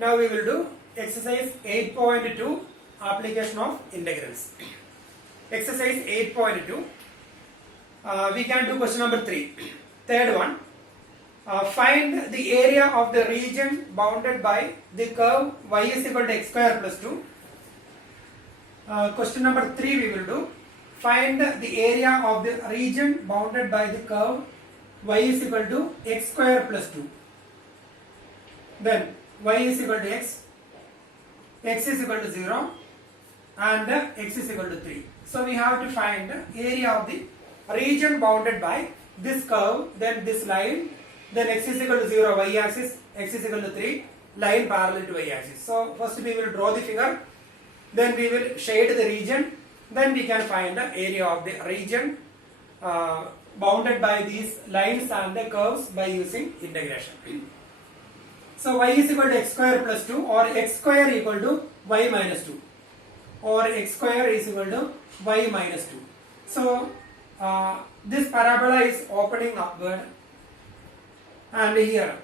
Now we will do exercise 8.2 application of integrals. Exercise 8.2. We can do question number 3. Third one. Find the area of the region bounded by the curve y is equal to x square plus 2. Question number 3 we will do. Find the area of the region bounded by the curve y is equal to x square plus 2. Then y is equal to x is equal to 0 and x is equal to 3. So we have to find the area of the region bounded by this curve, then this line, then x is equal to 0 y axis, x is equal to 3, line parallel to y axis. So first we will draw the figure, then we will shade the region, then we can find the area of the region bounded by these lines and the curves by using integration. So y is equal to x square plus 2 or x square equal to y minus 2 or x square is equal to y minus 2. So this parabola is opening upward and here,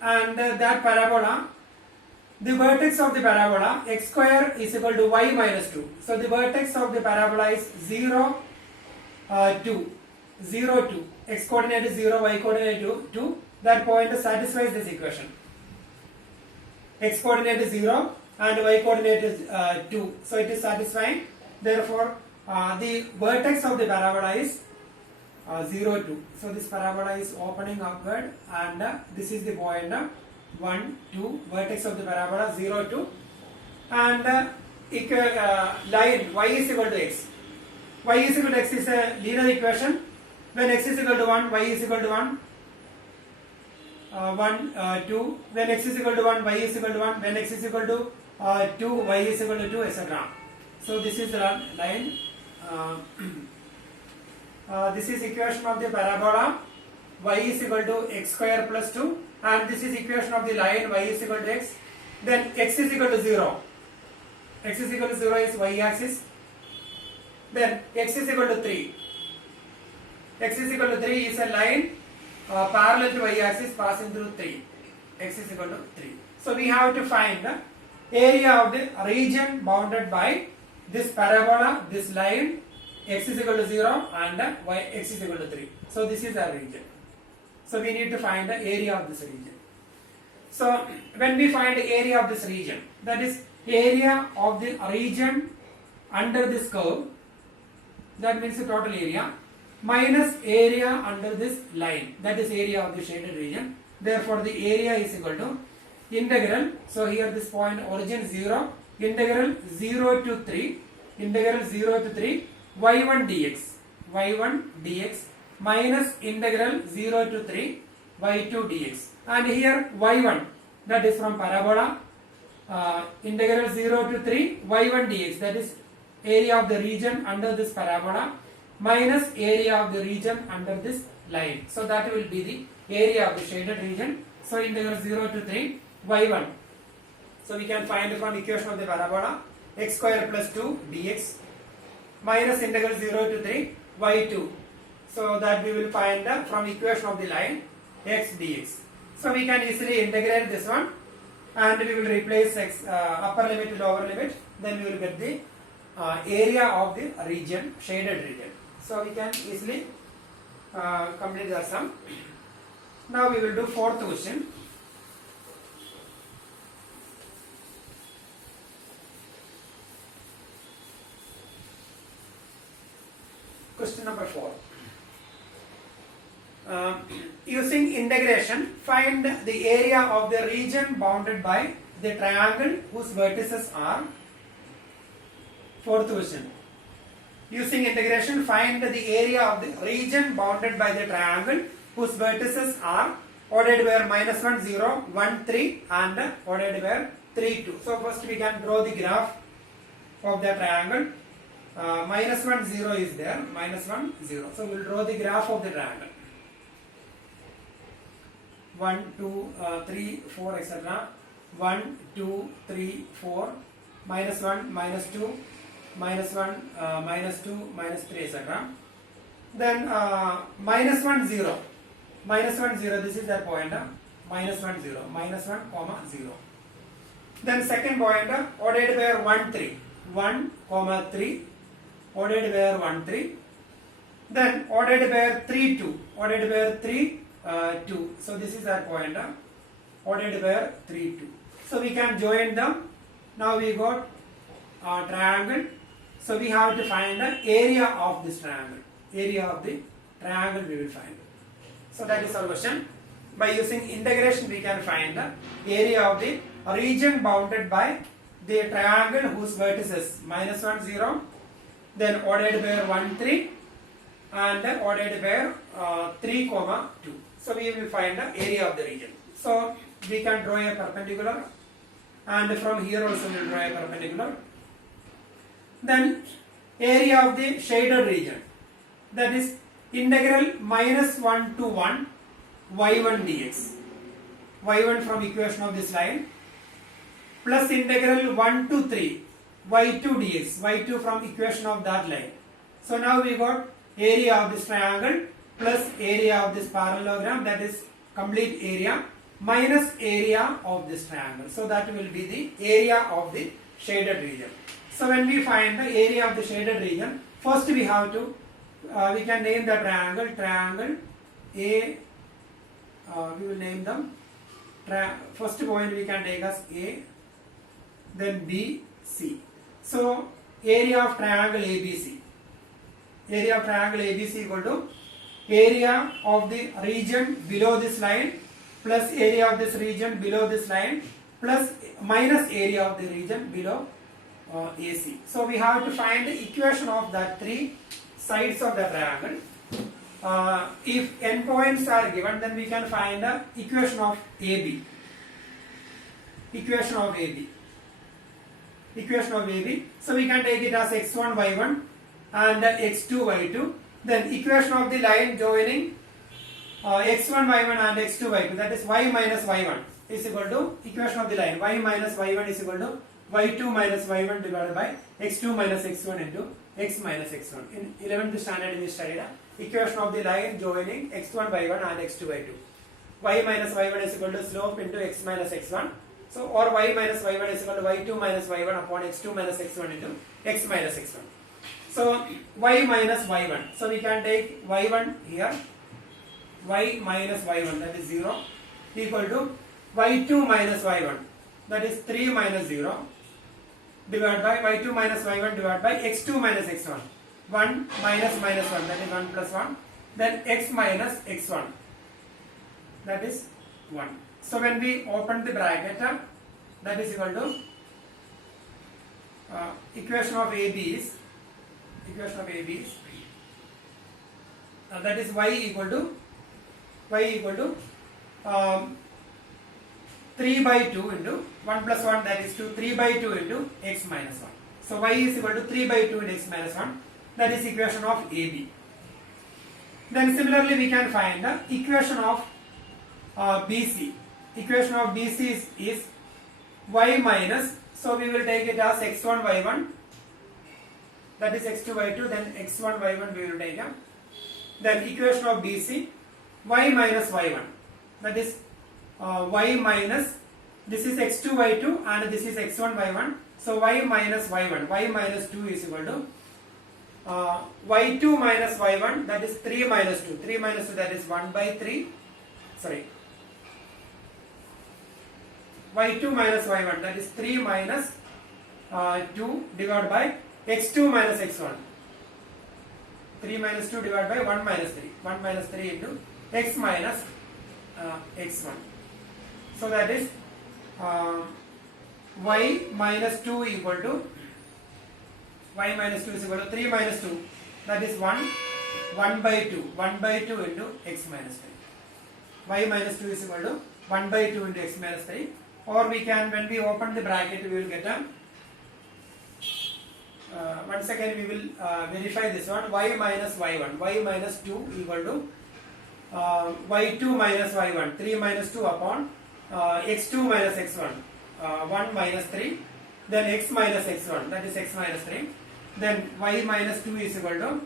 and that parabola, the vertex of the parabola x square is equal to y minus 2. So the vertex of the parabola is 0, 2, 0, 2. X coordinate is 0, y coordinate 2. That point satisfies this equation. X coordinate is 0 and y coordinate is 2. So it is satisfying. Therefore, the vertex of the parabola is 0, 2. So this parabola is opening upward and this is the point 1, 2. Vertex of the parabola 0, 2. And line y is equal to x. Y is equal to x is a linear equation. When x is equal to 1, y is equal to 1. 1, 2. When x is equal to 1, y is equal to 1. When x is equal to 2, y is equal to 2, etc. So this is the line. This is equation of the parabola. Y is equal to x square plus 2. And this is equation of the line y is equal to x. Then x is equal to 0. X is equal to 0 is y axis. Then x is equal to 3. X is equal to 3 is a line parallel to y axis passing through 3. X is equal to 3. So we have to find the area of the region bounded by this parabola, this line, x is equal to 0 and y x is equal to 3. So this is our region. So we need to find the area of this region. So when we find the area of this region, that is area of the region under this curve, that means the total area, minus area under this line, that is area of the shaded region. Therefore the area is equal to integral, so here this point origin 0, integral 0 to 3, integral 0 to 3, y1 dx minus integral 0 to 3, y2 dx. And here y1, that is from parabola, integral 0 to 3, y1 dx, that is area of the region under this parabola, minus area of the region under this line. So that will be the area of the shaded region. So integral 0 to 3, y1. So we can find from equation of the parabola x square plus 2 dx minus integral 0 to 3, y2. So that we will find from equation of the line x dx. So we can easily integrate this one and we will replace x upper limit with lower limit. Then we will get the area of the region, shaded region. So we can easily complete the sum. Now we will do fourth question. Question number 4. Using integration, find the area of the region bounded by the triangle whose vertices are. Fourth question. Using integration, find the area of the region bounded by the triangle whose vertices are odd where minus 1, 0, 1, 3 and odd where 3, 2. So first we can draw the graph of the triangle. Minus 1, 0 is there, minus 1, 0. So we will draw the graph of the triangle. 1, 2, 3, 4, etc. 1, 2, 3, 4, minus 1, minus 2, minus 1, minus 2, minus 3, etc. Then minus 1, 0. Minus 1, 0, this is the point. Minus 1, 0. Minus 1, comma 0. Then second point, odded pair 1 3, 1 comma 3, odded pair 1 3. Then odded pair 3 2, odded pair 3 2. So this is our point, odded pair 3 2. So we can join them. Now we got a triangle. So we have to find the area of this triangle. Area of the triangle we will find. So that is our question. By using integration we can find the area of the region bounded by the triangle whose vertices -1 0, then odded pair 1 3, and then odded pair 3 comma 2. So we will find the area of the region. So we can draw a perpendicular, and from here also we will draw a perpendicular. Then area of the shaded region, that is integral -1 to 1 y1 dx, y1 from equation of this line, plus integral 1 to 3 y2 dx, y2 from equation of that line. So now we got area of this triangle plus area of this parallelogram, that is complete area, minus area of this triangle. So that will be the area of the shaded region. So when we find the area of the shaded region, first we have to, we can name the triangle A, we will name them, first point we can take as A, then B, C. So area of triangle ABC, area of triangle ABC equal to area of the region below this line plus area of this region below this line plus minus area of the region below AC. So we have to find the equation of the three sides of the triangle. If n points are given, then we can find the equation of AB. Equation of AB. Equation of AB. So we can take it as x1 y1 and x2 y2. Then equation of the line joining x1 y1 and x2 y2, that is y minus y1 is equal to equation of the line y minus y1 is equal to y2 minus y1 divided by x2 minus x1 into x minus x1. In 11th standard we studied equation of the line joining x1 y1 and x2 y2. Y minus y1 is equal to slope into x minus x1. So or y minus y1 is equal to y2 minus y1 upon x2 minus x1 into x minus x1. So y minus y1. So we can take y1 here, y minus y1, that is 0, equal to y2 minus y1, that is 3 minus 0, divided by y2 minus y1 divided by x2 minus x1. 1 minus minus 1, that is 1 plus 1. Then x minus x1, that is 1. So when we open the bracket, that is equal to equation of AB is that is y equal to 3 by 2 into 1 plus 1, that is 2, 3 by 2 into x minus 1. So y is equal to 3 by 2 into x minus 1, that is equation of AB. Then similarly we can find the equation of BC. Equation of BC is y minus, so we will take it as x1 y1, that is x2 y2, then x1 y1 we will take. Then equation of BC, y minus y1, that is y minus, this is x2 y2 and this is x1 y1. So y minus y1, y minus 2 is equal to y2 minus y1, that is 3 minus 2. 3 minus 2, that is 1 by 3. Sorry. y2 minus y1, that is 3 minus 2 divided by x2 minus x1. 3 minus 2 divided by 1 minus 3. 1 minus 3 into x minus x1. So that is y minus 2 equal to, y minus 2 is equal to 3 minus 2, that is 1 by 2. 1 by 2 into x minus 3. Y minus 2 is equal to 1 by 2 into x minus 3. Or we can, when we open the bracket, we will get a, once again we will verify this one, y minus y1, y minus 2 equal to y2 minus y1, 3 minus 2 upon x2 minus x1, 1 minus 3, then x minus x1, that is x minus 3, then y minus 2 is equal to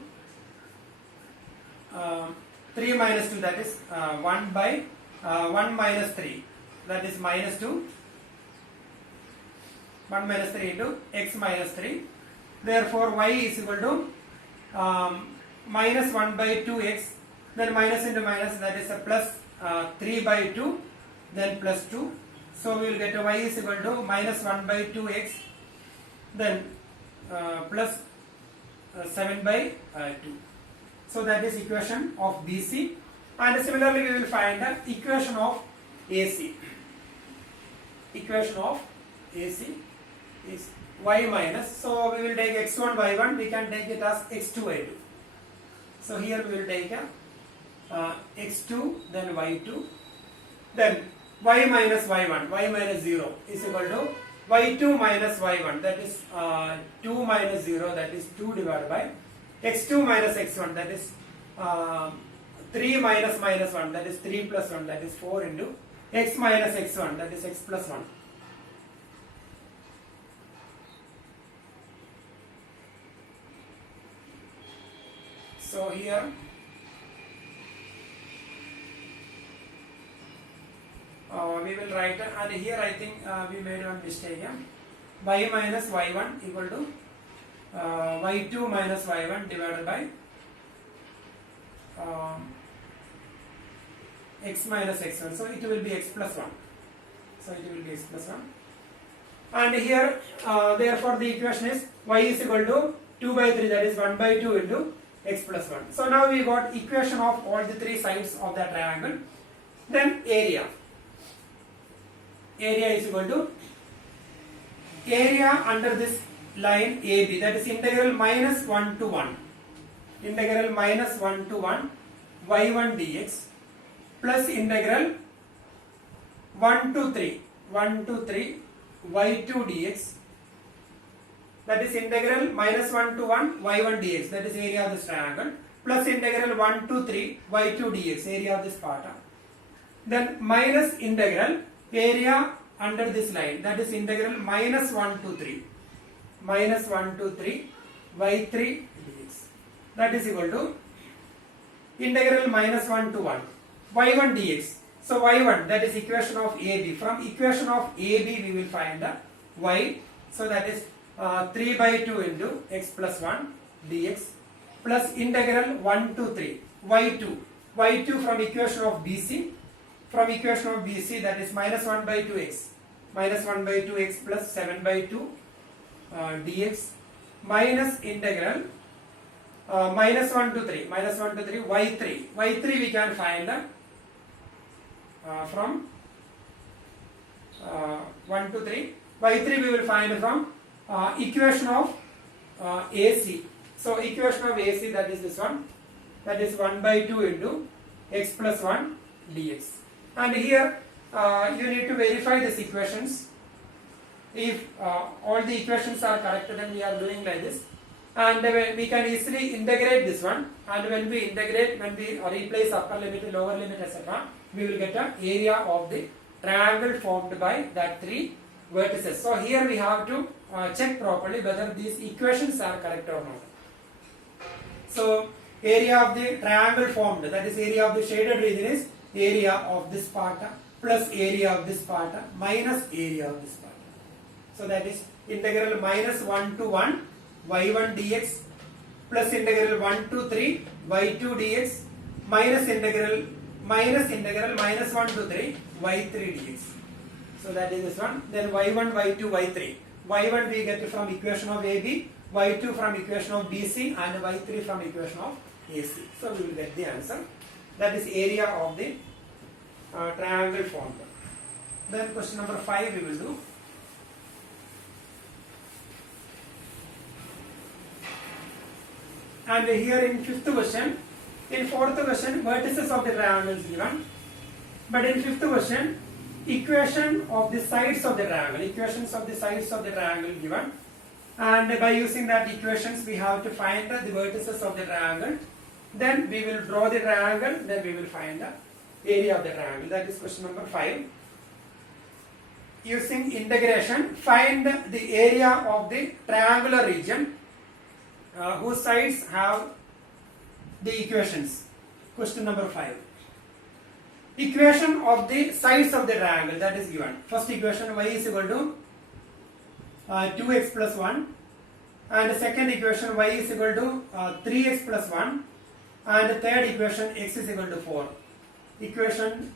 3 minus 2, that is 1 by 1 minus 3, that is minus 2, 1 minus 3 into x minus 3. Therefore y is equal to minus 1 by 2x, then minus into minus, that is a plus 3 by 2, then plus 2. So we will get y is equal to minus 1 by 2x, then plus 7 by 2. So that is equation of BC. And similarly we will find the equation of AC. Equation of AC is y minus, so we will take x1 y1, we can take it as x2 y2. So here we will take a x2, then y2, then y minus y1, y minus 0 is equal to y2 minus y1, that is 2 minus 0, that is 2 divided by x2 minus x1, that is 3 minus minus 1, that is 3 plus 1, that is 4 into x minus x1, that is x plus 1. So here we will write, and here I think we made one mistake here. Y minus y1 equal to y2 minus y1 divided by x minus x1. So it will be x plus 1. So it will be x plus 1. And here therefore the equation is y is equal to 2 by 3, that is 1 by 2 into x plus 1. So now we got equation of all the three sides of that triangle. Then area. Area is equal to area under this line AB, that is integral minus 1 to 1. Integral minus 1 to 1 y1 dx plus integral 1 to 3 y2 dx, that is integral minus 1 to 1 y1 dx, that is area of this triangle, plus integral 1 to 3 y2 dx, area of this part. Then minus integral area under this line, that is integral minus 1 to 3 y3 dx, that is equal to integral minus 1 to 1 y1 dx. So y1, that is equation of AB. From equation of AB we will find the y. So that is 3 by 2 into x plus 1 dx plus integral 1 to 3 y2 from equation of BC. From equation of BC, that is minus 1 by 2x plus 7 by 2 dx minus integral minus 1 to 3 y3 we can find from 1 to 3 y3 we will find from equation of AC. So equation of AC, that is this one, that is 1 by 2 into x plus 1 dx. And here you need to verify these equations. If all the equations are correct, then we are doing like this, and we can easily integrate this one, and when we integrate, when we replace upper limit, lower limit, etc., we will get an area of the triangle formed by that three vertices. So here we have to check properly whether these equations are correct or not. So area of the triangle formed, that is area of the shaded region, is area of this part plus area of this part minus area of this part. So that is integral minus 1 to 1 y1 dx plus integral 1 to 3 y2 dx minus integral minus 1 to 3 y3 dx. So that is this one. Then y1, y2, y3. y1 we get from equation of AB, y2 from equation of BC, and y3 from equation of AC. So we will get the answer. That is area of the triangle formed. Then question number 5 we will do. And here in fifth question, in fourth question, vertices of the triangle is given. But in fifth question, equation of the sides of the triangle, equations of the sides of the triangle given. And by using that equations, we have to find the vertices of the triangle. Then we will draw the triangle, then we will find the area of the triangle. That is question number 5. Using integration, find the area of the triangular region whose sides have the equations. Question number 5. Equation of the sides of the triangle, that is given. First equation, y is equal to 2x plus 1, and the second equation y is equal to 3x plus 1, and the third equation x is equal to 4. Equation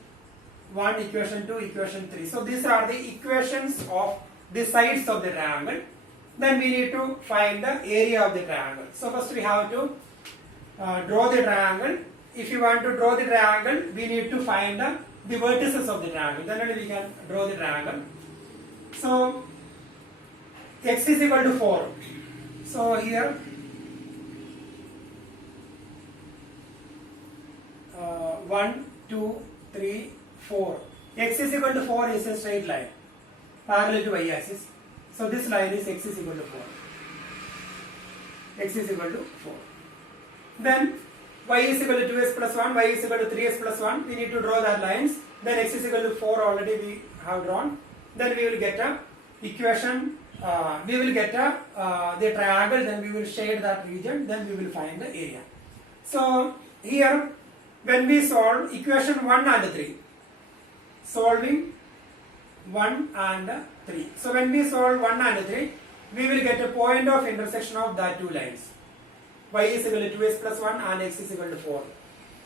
1, equation 2, equation 3. So these are the equations of the sides of the triangle. Then we need to find the area of the triangle. So first we have to draw the triangle. If you want to draw the triangle, we need to find the vertices of the triangle. Then only we can draw the triangle. So x is equal to 4. So here 1, 2, 3, 4. X is equal to 4 is a straight line parallel to y axis. So this line is x is equal to 4. X is equal to 4. Then y is equal to 2x plus 1, y is equal to 3x plus 1. We need to draw that lines. Then x is equal to 4 already we have drawn. Then we will get a equation. We will get the triangle. Then we will shade that region. Then we will find the area. So here when we solve equation 1 and 3, solving 1 and 3. So when we solve 1 and 3, we will get a point of intersection of that two lines. Y is equal to 2x plus 1 and x is equal to 4.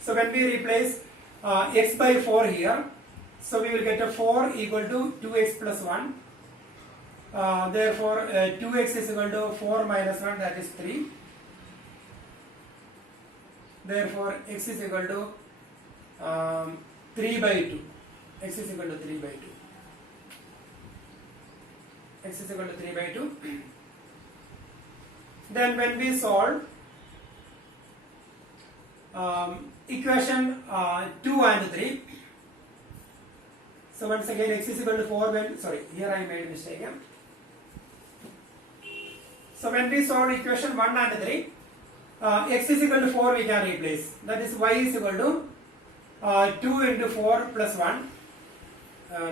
So when we replace x by 4 here, so we will get a 4 equal to 2x plus 1. Therefore 2x is equal to 4 minus 1, that is 3. Therefore x is equal to 3 by 2. X is equal to 3 by 2. X is equal to 3 by 2. Then when we solve equation 2 and 3, so once again x is equal to 4 when, sorry, here I made a mistake. So when we solve equation 1 and 3, x is equal to 4 we can replace. That is y is equal to 2 into 4 plus 1.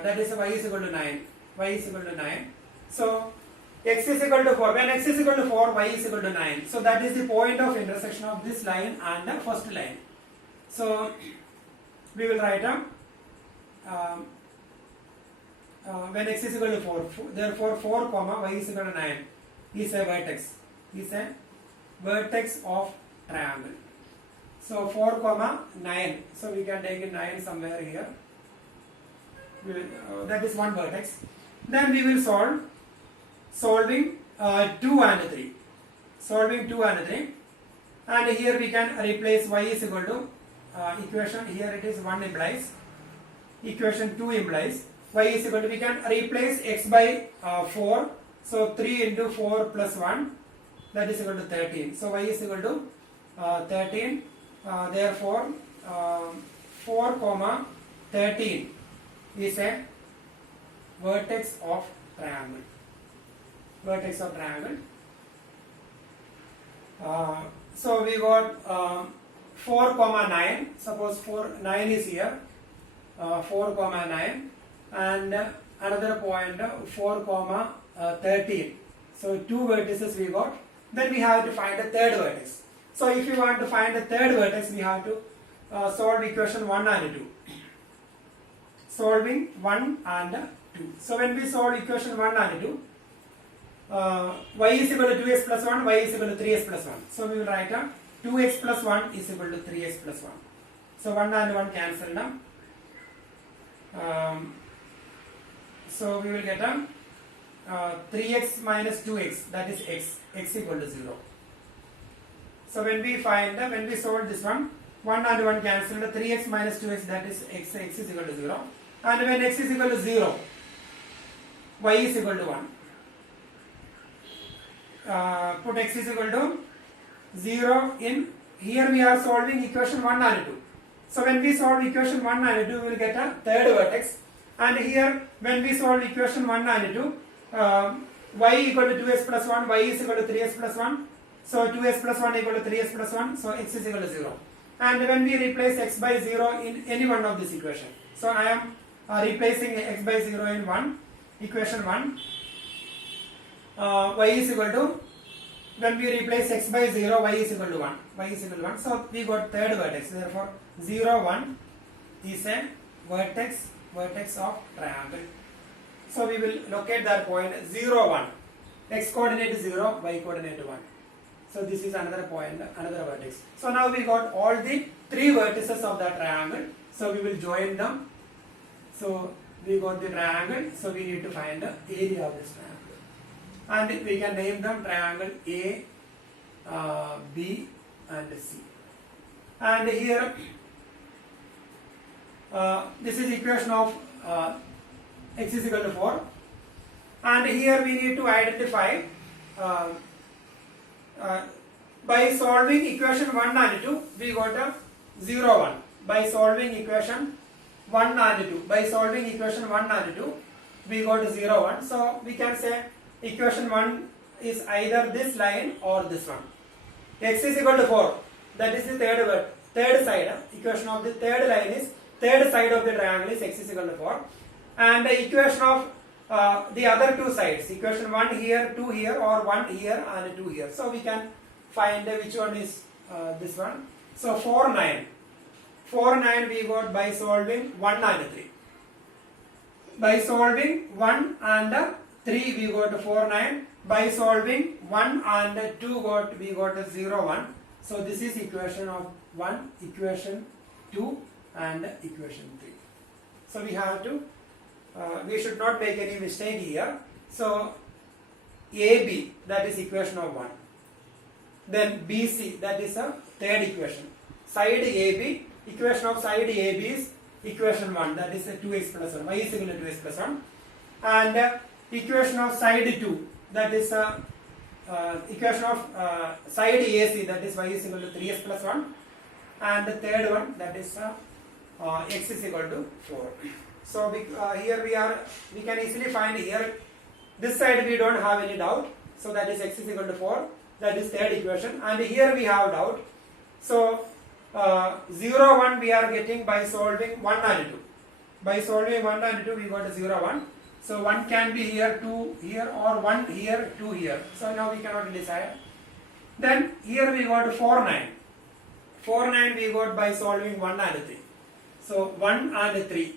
That is y is equal to 9. Y is equal to 9. So x is equal to 4. When x is equal to 4, y is equal to 9. So that is the point of intersection of this line and the first line. So we will write when x is equal to 4, therefore 4 comma y is equal to 9 is a vertex. Is a vertex of triangle. So 4 comma 9. So we can take a 9 somewhere here. That is one vertex. Then we will solving 2 and 3. Solving 2 and 3. And here we can replace y is equal to equation, here it is 1 implies. Equation 2 implies y is equal to, we can replace x by 4. So 3 into 4 plus 1, that is equal to 13. So y is equal to 13. Therefore 4 comma 13 is a vertex of triangle. Vertex of triangle. So we got 4 comma 9. Suppose 9 is here. 4 comma 9 and another point 4 comma 13. So two vertices we got. Then we have to find a third vertex. So if you want to find a third vertex, we have to solve equation 1 and 2. Solving 1 and 2. So when we solve equation 1 and 2, y is equal to 2x plus 1, y is equal to 3x plus 1. So we will write 2x plus 1 is equal to 3x plus 1. So 1 and 1 cancel now. So we will get 3x minus 2x, that is x equal to 0. So when we find, when we solve this one, 1 and 1 cancel, 3x minus 2x, that is x is equal to 0. And when x is equal to 0, y is equal to 1. Put x is equal to 0 in, here we are solving equation 1 and 2. So when we solve equation 1 and 2, we will get a third vertex. And here when we solve equation 1 and 2, y equal to 2x plus 1, y is equal to 3x plus 1. So 2x plus 1 equal to 3x plus 1, so x is equal to 0. And when we replace x by 0 in any one of this equation. So I am replacing x by 0 in equation 1. Y is equal to, when we replace x by 0, y is equal to 1. Y is equal to 1. So we got third vertex. Therefore 0, 1 is a vertex of triangle. So we will locate that point 0, 1. x coordinate is 0, y coordinate 1. So this is another point, another vertex. So now we got all the three vertices of the triangle. So we will join them. So we got the triangle. So we need to find the area of this triangle. And we can name them triangle A, B and C. And here this is equation of x is equal to 4. And here we need to identify by solving equation 1 and 2 we got a 0, 1. By solving equation 1 and 2, by solving equation 1 and 2 we got 0, 1. So we can say equation 1 is either this line or this one. X is equal to 4, that is the third side. Equation of the third line is third side of the triangle is x is equal to 4. And the equation of the other two sides, equation 1 here, 2 here, or 1 here and 2 here. So we can find which one is this one. So 4, 9. 4, 9 we got by solving 1 and 3. By solving 1 and 3 we got 4, 9. By solving 1 and 2 we got a 0, 1. So this is equation of 1, equation 2 and equation 3. So we have to we should not make any mistake here. So AB, that is equation of 1. Then BC, that is a third equation. Side AB, equation of side AB is equation 1, that is a 2x plus 1, y is equal to 2x plus 1. And equation of side 2, that is equation of side AC, that is y is equal to 3x plus 1. And the third one, that is x is equal to 4. So here we can easily find here, this side we don't have any doubt. So that is x is equal to 4. That is third equation. And here we have doubt. So 0, 1 we are getting by solving 1 and 2. By solving 1 and 2 we got a 0, 1. So 1 can be here, 2 here, or 1 here, 2 here. So now we cannot decide. Then here we got 4, 9. 4, 9 we got by solving 1 and 3. So 1 and 3.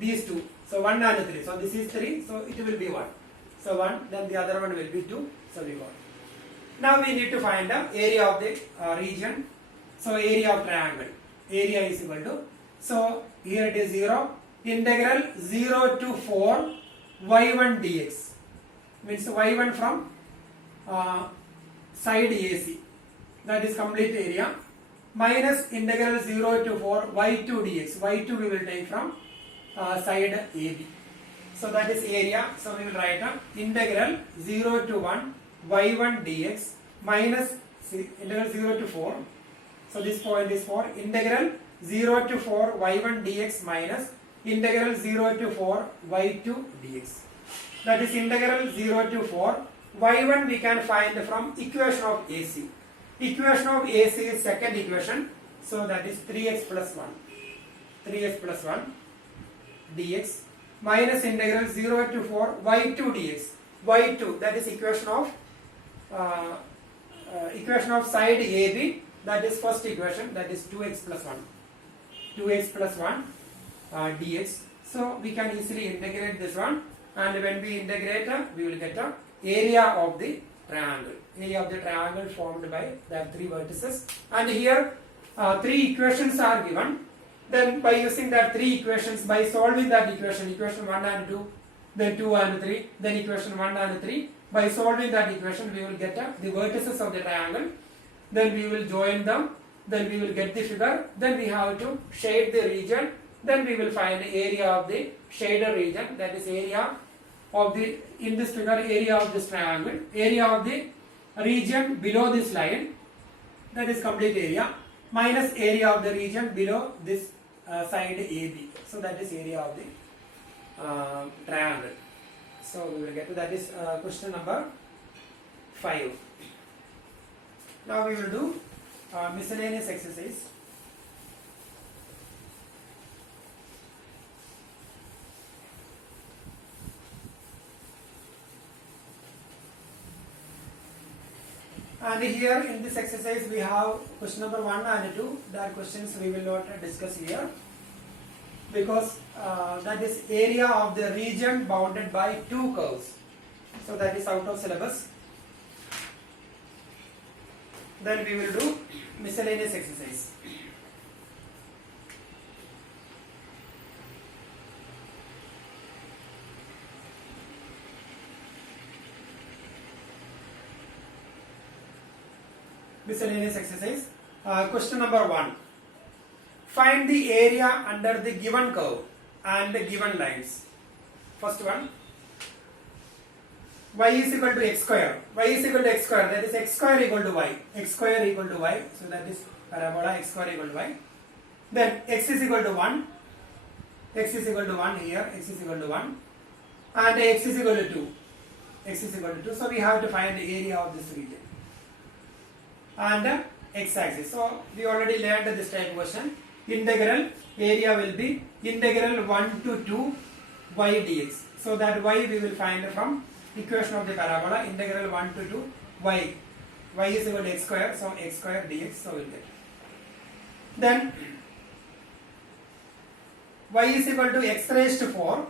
These two. So 1 and 3. So this is 3. So it will be 1. So 1. Then the other one will be 2. So we got. Now we need to find the area of the region. So area of triangle. Area is equal to. So here it is 0. Integral 0 to 4 y1 dx. Means y1 from side AC. That is complete area. Minus integral 0 to 4 y2 dx. Y2 we will take from side AB. So that is area. So we will write down integral 0 to 1 y1 dx minus integral 0 to 4. So this point is 4. Integral 0 to 4 y1 dx minus integral 0 to 4 y2 dx. That is integral 0 to 4 y1 we can find from equation of AC. Equation of AC is second equation. So that is 3x plus 1. 3x plus 1 dx minus integral 0 to 4 y2 dx. Y2, that is equation of side AB, that is first equation, that is 2x plus 1. 2x plus 1 dx. So we can easily integrate this one, and when we integrate we will get the area of the triangle. Area of the triangle formed by the three vertices, and here three equations are given. Then by using that three equations, by solving that equation 1 and 2, then 2 and 3, then equation 1 and 3, by solving that equation we will get the vertices of the triangle, then we will join them, then we will get the figure, then we have to shade the region, then we will find the area of the shaded region, that is area of the, in this figure, area of this triangle, area of the region below this line, that is complete area, minus area of the region below this side AB. So that is area of the triangle. So we will get to that is question number 5. Now we will do miscellaneous exercise. And here in this exercise we have question number 1 and 2. There are questions we will not discuss here, because that is area of the region bounded by two curves. So that is out of syllabus. Then we will do miscellaneous exercise. Miscellaneous exercise. Question number 1. Find the area under the given curve and the given lines. First one. Y is equal to x square. Y is equal to x square. That is x square equal to y. X square equal to y. So that is parabola x square equal to y. Then x is equal to 1. X is equal to 1 here. X is equal to 1. And x is equal to 2. X is equal to 2. So we have to find the area of this region. And x-axis. So we already learned this type of question. Integral area will be integral 1 to 2 y dx. So that y we will find from equation of the parabola. Integral 1 to 2 y. Y is equal to x square. So x square dx. So we'll get. Then y is equal to x raised to 4.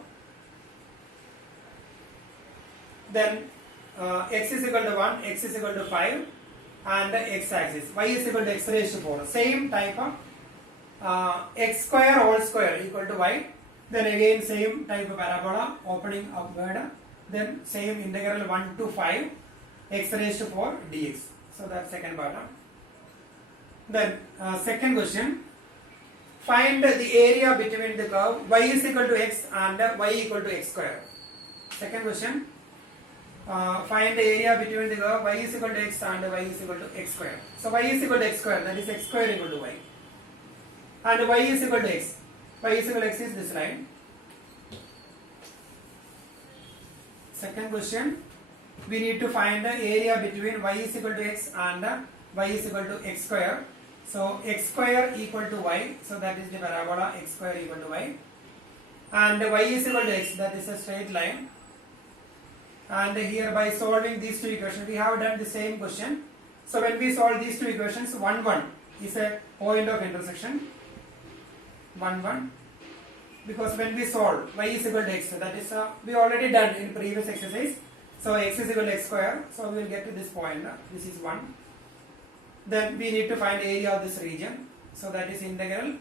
Then x is equal to 1. X is equal to 5. And the x-axis. Y is equal to x raised to 4. Same type of x square whole square equal to y. Then again same type of parabola opening upward. Then same integral 1 to 5 x raised to 4 dx. So that's second part. Then second question. Find the area between the curve y is equal to x and y equal to x square. Second question. Find the area between the curve y is equal to x and y is equal to x square. So y is equal to x square, that is x square equal to y. And y is equal to x. Y is equal to x is this line. Second question, we need to find the area between y is equal to x and y is equal to x square. So x square equal to y, so that is the parabola x square equal to y. And y is equal to x, that is a straight line. And here by solving these two equations, we have done the same question. So when we solve these two equations, 1, 1 is a point of intersection. 1, 1. Because when we solve y is equal to x, that is we already done in previous exercise. So x is equal to x square. So we will get to this point. This is 1. Then we need to find the area of this region. So that is integral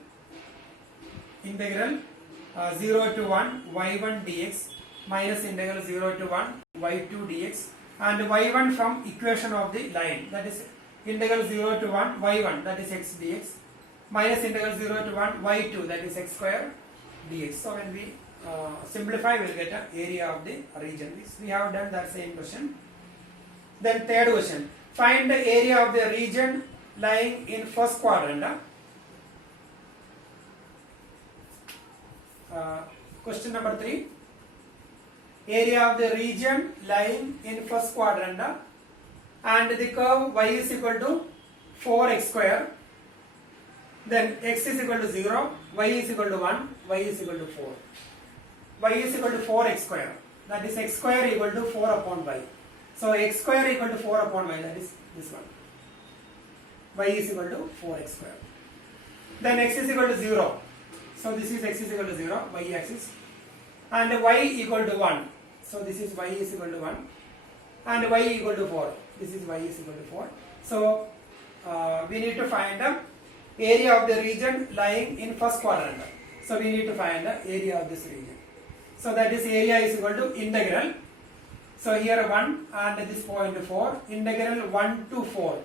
0 to 1 y1 dx minus integral 0 to 1 y2 dx, and y1 from equation of the line, that is integral 0 to 1 y1, that is x dx, minus integral 0 to 1 y2, that is x square dx. So when we simplify, we will get an area of the region. We have done that same question. Then third question, find the area of the region lying in first quadrant. Question number 3. Area of the region lying in first quadrant, and the curve y is equal to 4x square. Then x is equal to 0, y is equal to 1, y is equal to 4. Y is equal to 4x square. That is x square equal to 4 upon y. So x square equal to 4 upon y, that is this one. Y is equal to 4x square. Then x is equal to 0. So this is x is equal to 0, y axis. And y equal to 1. So this is y is equal to 1. And y equal to 4. This is y is equal to 4. So we need to find the area of the region lying in first quadrant. So we need to find the area of this region. So that is area is equal to integral. So here 1 and this point 4. Integral 1 to 4.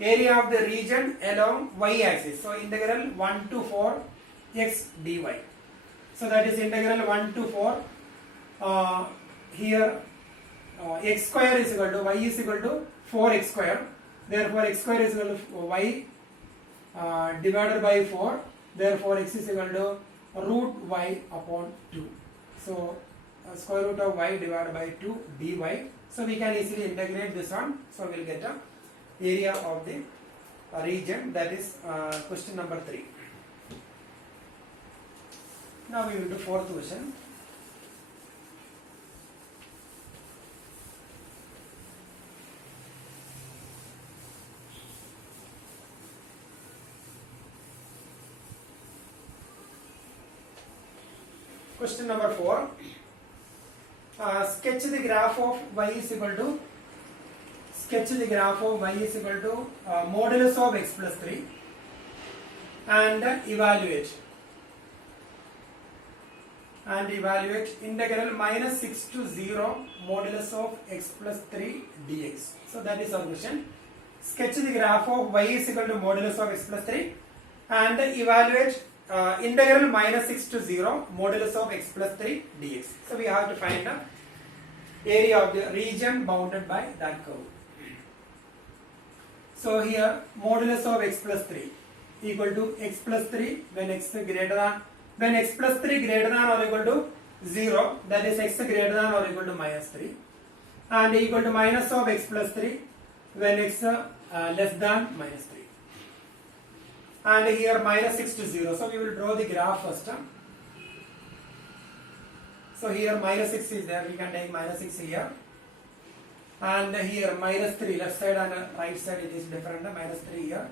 Area of the region along y axis. So integral 1 to 4 x dy. So that is integral 1 to 4. Here x square is equal to y is equal to 4x square. Therefore x square is equal to y divided by 4. Therefore x is equal to root y upon 2. So square root of y divided by 2 dy. So we can easily integrate this one. So we will get the area of the region. That is question number 3. Now we will do fourth question. Question number 4. sketch the graph of y is equal to modulus of x plus 3 and evaluate integral minus 6 to 0 modulus of x plus 3 dx. So that is our question. Sketch the graph of y is equal to modulus of x plus 3 and evaluate integral minus 6 to 0 modulus of x plus 3 dx. So we have to find the area of the region bounded by that curve. So here modulus of x plus 3 equal to x plus 3 when x plus 3 greater than or equal to 0, that is x greater than or equal to minus 3, and equal to minus of x plus 3 when x less than minus 3. And here minus 6 to 0. So we will draw the graph first. So here minus 6 is there, we can take minus 6 here. And here minus 3, left side and right side it is different, minus 3 here.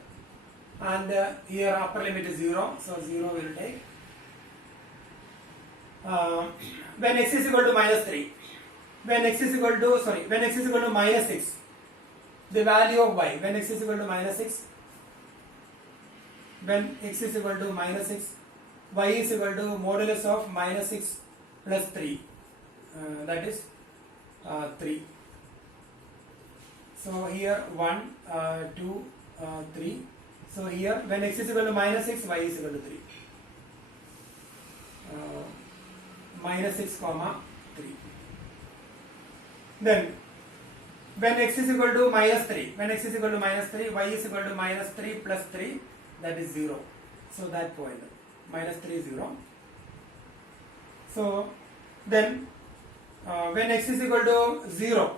And here upper limit is 0, so 0 will take. When x is equal to minus 3, when x is equal to minus 6, the value of y, when x is equal to minus 6, when x is equal to minus 6, y is equal to modulus of minus 6 plus 3, that is 3. So here 1, 2, 3. So here when x is equal to minus 6, y is equal to 3. Minus 6 comma 3. Then when x is equal to minus 3, y is equal to minus 3 plus 3, that is 0. So that point, minus 3 0. So then when x is equal to 0,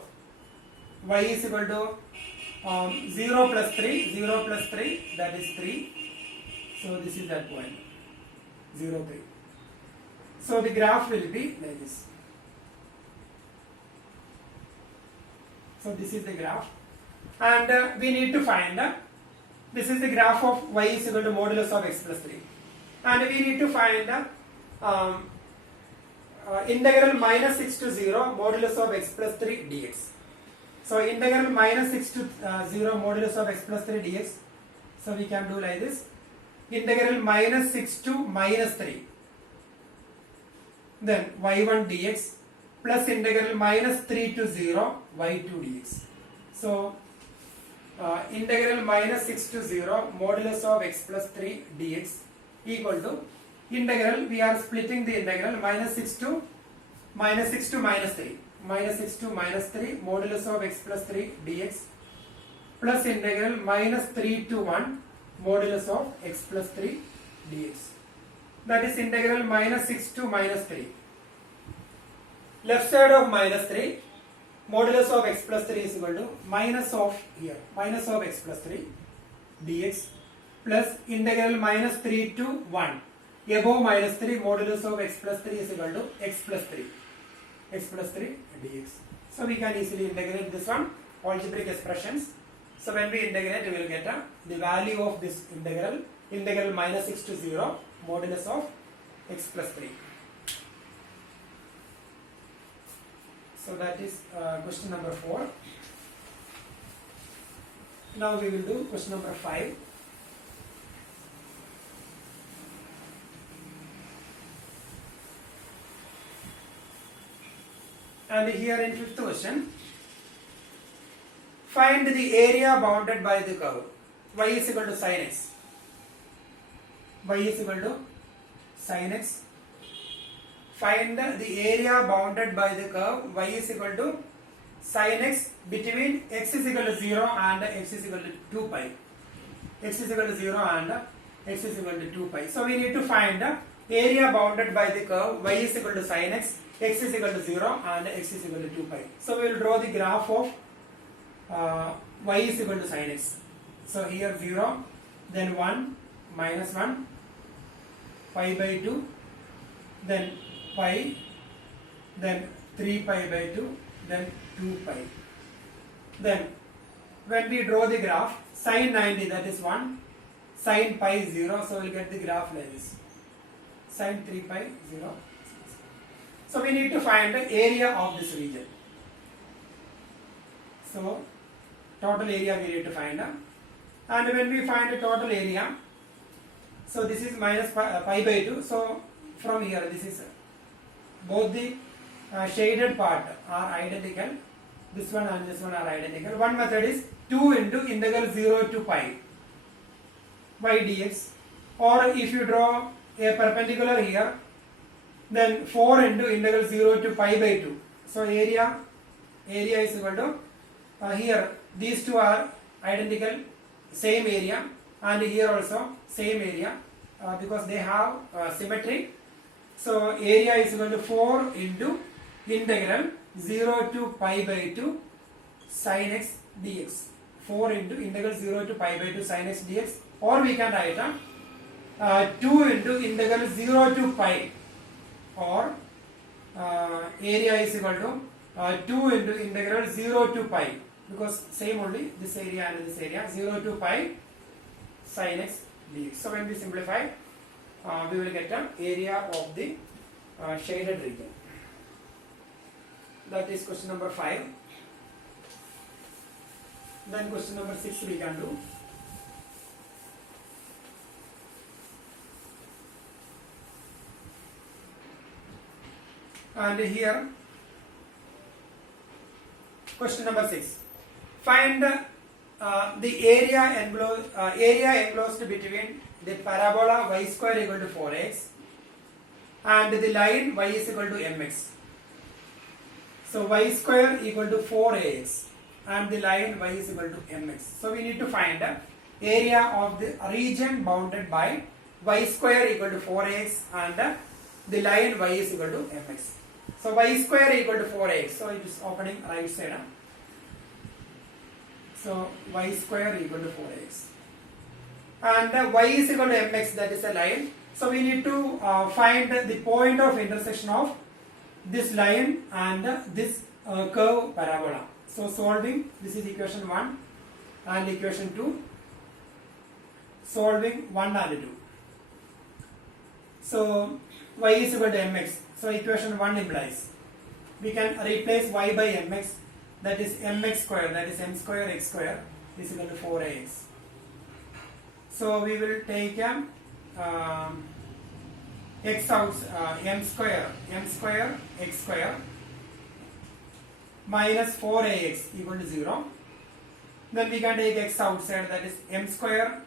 y is equal to 0 plus 3, that is 3. So this is that point, 0, 3. So the graph will be like this. So this is the graph, and we need to find this is the graph of y is equal to modulus of x plus 3, and we need to find integral minus 6 to 0 modulus of x plus 3 dx. So integral minus 6 to 0 modulus of x plus 3 dx. So we can do like this: integral minus 6 to minus 3, then y1 dx plus integral minus 3 to 0 y2 dx. So integral minus 6 to 0 modulus of x plus 3 dx equal to integral, we are splitting the integral minus 6 to minus 3, minus 6 to minus 3 modulus of x plus 3 dx plus integral minus 3 to 1 modulus of x plus 3 dx. That is integral minus 6 to minus 3. Left side of minus 3, modulus of x plus 3 is equal to minus of here, minus of x plus 3 dx plus integral minus 3 to 1. Above minus 3, modulus of x plus 3 is equal to x plus 3 dx. So we can easily integrate this one, algebraic expressions. So when we integrate, we will get the value of this integral minus 6 to 0 modulus of x plus 3. So that is question number 4. Now we will do question number 5. And here in fifth question, find the area bounded by the curve y is equal to sin x. Y is equal to sin x. Find the area bounded by the curve y is equal to sin x between x is equal to 0 and x is equal to 2 pi. X is equal to 0 and x is equal to 2 pi. So we need to find the area bounded by the curve y is equal to sin x is equal to 0 and x is equal to 2 pi. So we will draw the graph of y is equal to sin x. So here 0, then 1, minus 1, pi by 2, then pi, then 3 pi by 2, then 2 pi. Then when we draw the graph, sin 90, that is 1, sin pi 0, so we will get the graph like this. Sin 3 pi 0. So we need to find the area of this region. So total area we need to find. And when we find the total area, so this is minus pi by 2. So from here, this is both the shaded part are identical. This one and this one are identical. One method is 2 into integral 0 to pi by dx. Or if you draw a perpendicular here, then 4 into integral 0 to pi by 2. So area is equal to, here these two are identical, same area, and here also same area because they have symmetry. So area is equal to 4 into integral 0 to pi by 2 sin x dx. 4 into integral 0 to pi by 2 sin x dx. Or we can write 2 into integral 0 to pi, or area is equal to 2 into integral 0 to pi, because same only this area and this area, 0 to pi sin x dx. So when we simplify, we will get an area of the shaded region. That is question number 5. Then question number 6 we can do. And here, question number 6. Find the area enclosed between the parabola y square equal to 4x and the line y is equal to mx. So y square equal to 4ax and the line y is equal to mx. So we need to find the area of the region bounded by y square equal to 4x and the line y is equal to mx. So y square equal to 4x. So it is opening right side. So y square equal to 4x. And y is equal to mx, that is a line. So we need to find the point of intersection of this line and this curve parabola. So solving, this is equation 1 and equation 2. Solving 1 and 2. So y is equal to mx. So equation 1 implies we can replace y by mx, that is mx square, that is m square x square is equal to 4ax. So we will take x out, m square x square minus 4ax equal to 0. Then we can take x outside, that is m square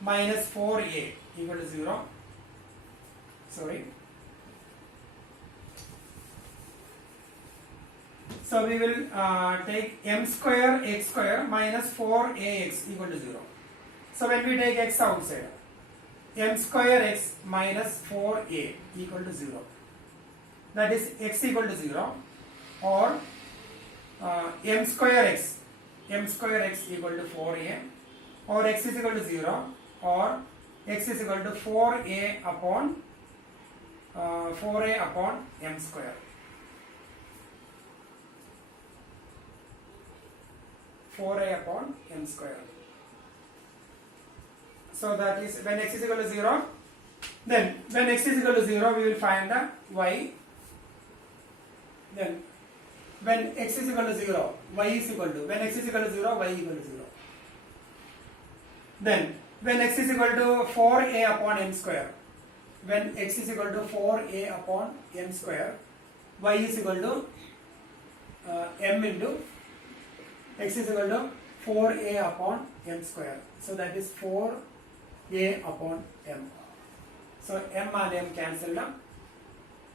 minus 4a equal to 0. Sorry. So we will take m square x square minus 4ax equal to 0. So when we take x outside, m square x minus 4a equal to 0. That is x equal to 0, or m square x equal to 4a, or x is equal to 0, or x is equal to 4a upon m square. 4a upon m square. So that is when x is equal to 0. Then when x is equal to 0, we will find the y. Then when x is equal to 0, y is equal to, when x is equal to 0, y equal to 0. Then when x is equal to 4a upon m square, when x is equal to 4a upon m square, y is equal to m into x is equal to 4a upon m square. So that is 4a upon m. So m and m cancelled.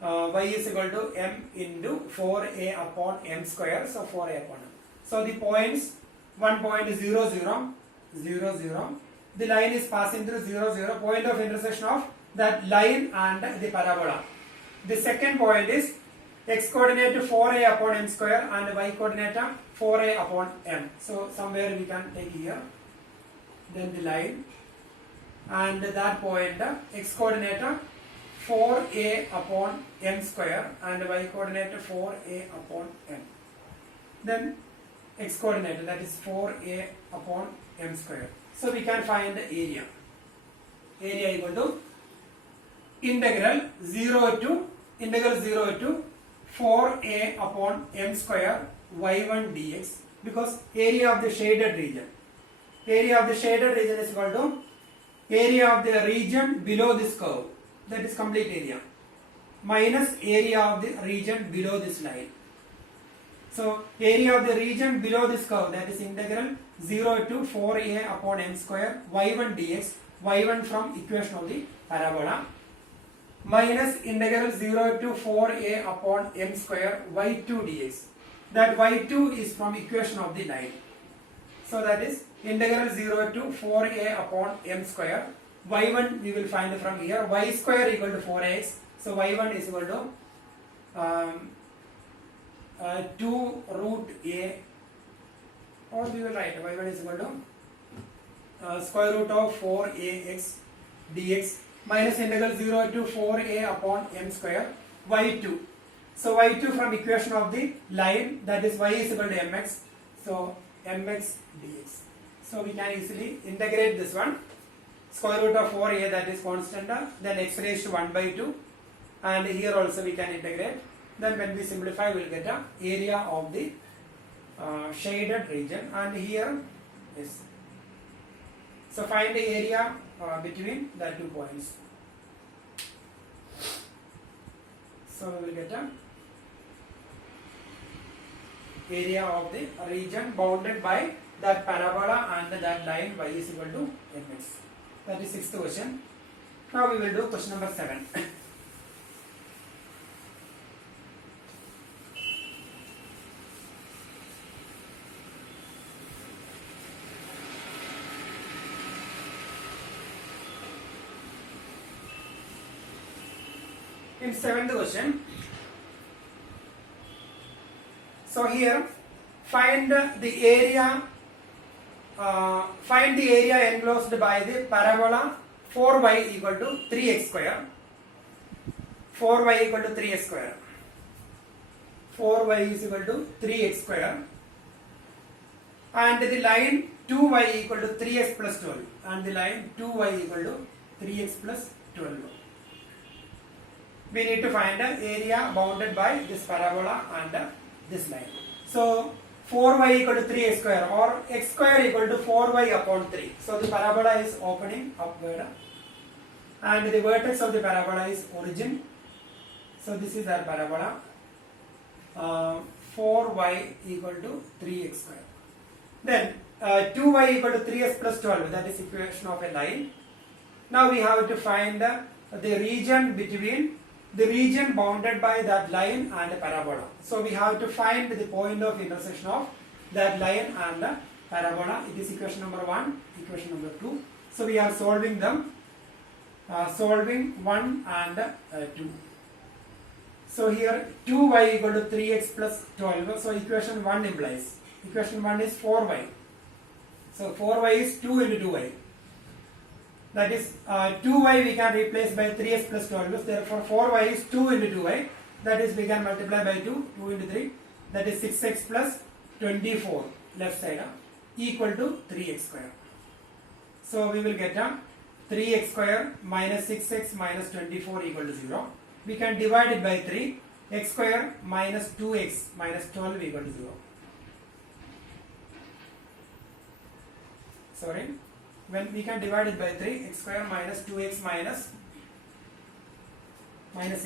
Y is equal to m into 4a upon m square. So 4a upon m. So the points, one point is 0, 0, 0, 0. The line is passing through 0, 0. Point of intersection of that line and the parabola. The second point is x coordinate 4a upon m square and y coordinate 4a upon m. So somewhere we can take here. Then the line. And that point x coordinate 4a upon m square and y coordinate 4a upon m. Then x coordinate, that is 4a upon m square. So we can find the area. Area equal to integral 0 to 4a upon m square y1 dx, because area of the shaded region. Area of the shaded region is equal to area of the region below this curve, that is complete area, minus area of the region below this line. So area of the region below this curve, that is integral 0 to 4a upon m square y1 dx, y1 from equation of the parabola, minus integral 0 to 4a upon m square y2 dx. That y2 is from equation of the line. So that is integral 0 to 4a upon m square. Y1 we will find from here. Y square equal to 4ax. So y1 is equal to 2 root a, or we will write y1 is equal to square root of 4ax dx minus integral 0 to 4a upon m square y2. So y2 from equation of the line, that is y is equal to mx. So mx dx. So we can easily integrate this one. Square root of 4a, that is constant, then x raised to 1 by 2, and here also we can integrate. Then when we simplify, we will get a area of the shaded region, and here is. So find the area between the 2 points. So we will get a area of the region bounded by that parabola and that line y is equal to mx. That is 6th question. Now we will do question number 7. In 7th question, so here find the area enclosed by the parabola 4y equal to 3x square. 4y equal to 3x square. 4y is equal to 3x square. And the line 2y equal to 3x plus 12. And the line 2y equal to 3x plus 12. We need to find the area bounded by this parabola and this line. So 4y equal to 3x square, or x square equal to 4y upon 3. So the parabola is opening upward, and the vertex of the parabola is origin. So this is our parabola. 4y equal to 3x square. Then 2y equal to 3x plus 12, that is equation of a line. Now we have to find the region between the region bounded by that line and a parabola. So we have to find the point of intersection of that line and the parabola. It is equation number 1, equation number 2. So we are solving them, solving 1 and 2. So here 2y equal to 3x plus 12. So equation 1 implies, equation 1 is 4y. So 4y is 2 into 2y. That is 2y we can replace by 3x plus 12. Therefore 4y is 2 into 2y. That is we can multiply by 2. 2 into 3. That is 6x plus 24 left side equal to 3x square. So we will get 3x square minus 6x minus 24 equal to 0. We can divide it by 3. X square minus 2x minus 12 equal to 0. Sorry. When we can divide it by 3, x square minus 2x minus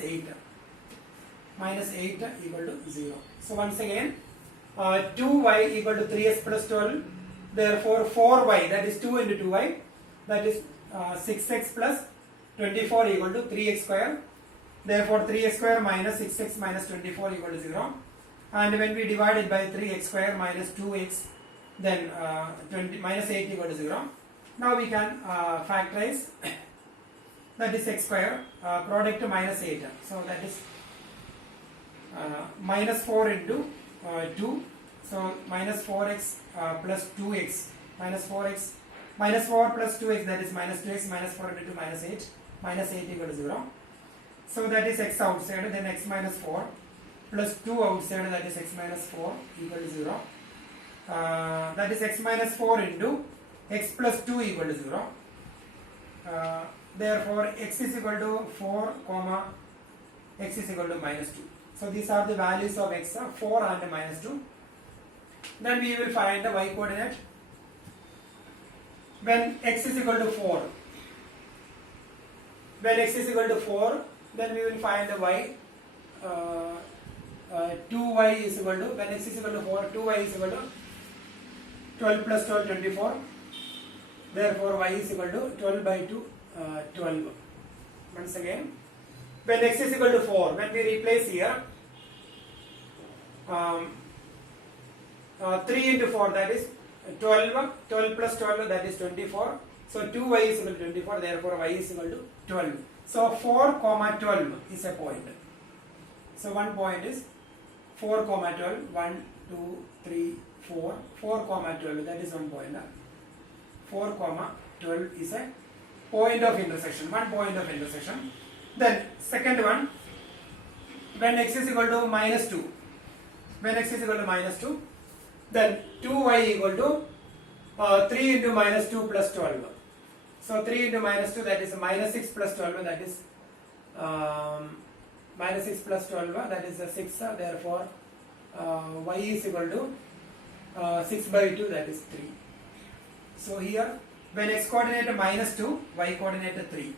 8. Minus 8 equal to 0. So once again, 2y equal to 3x plus 12. Therefore 4y, that is 2 into 2y, that is 6x plus 24 equal to 3x square. Therefore 3x square minus 6x minus 24 equal to 0. And when we divide it by 3, x square minus 2x, then minus 8 equal to 0. Now we can factorize, that is x square, product to minus 8. So that is minus 4 into 2. So minus 4x plus 2x, minus 4x, minus 4 plus 2x, that is minus 2x, minus 4 into 2 minus 8, minus 8 equal to 0. So that is x outside, then x minus 4 plus 2 outside, that is x minus 4 equal to 0. That is x minus 4 into x plus 2 equal to 0. Therefore x is equal to 4 comma x is equal to minus 2. So these are the values of x, 4 and minus 2. Then we will find the y coordinate. When x is equal to 4, then we will find the y. 2y is equal to, when x is equal to 4, 2y is equal to 12 plus 12, 24. Therefore, y is equal to 12 by 2, 12. Once again, when x is equal to 4, when we replace here, 3 into 4, that is 12, 12 plus 12, that is 24. So 2y is equal to 24, therefore y is equal to 12. So 4 comma 12 is a point. So one point is 4 comma 12, 1, 2, 3, 4, 4 comma 12, that is one point. 4 comma 12 is a point of intersection, one point of intersection. Then second one, when x is equal to minus 2, then 2y equal to 3 into minus 2 plus 12. So 3 into minus 2, that is minus 6 plus 12, that is minus 6 plus 12, that is 6. Therefore, y is equal to 6 by 2, that is 3. So here, when x coordinate minus 2, y coordinate 3.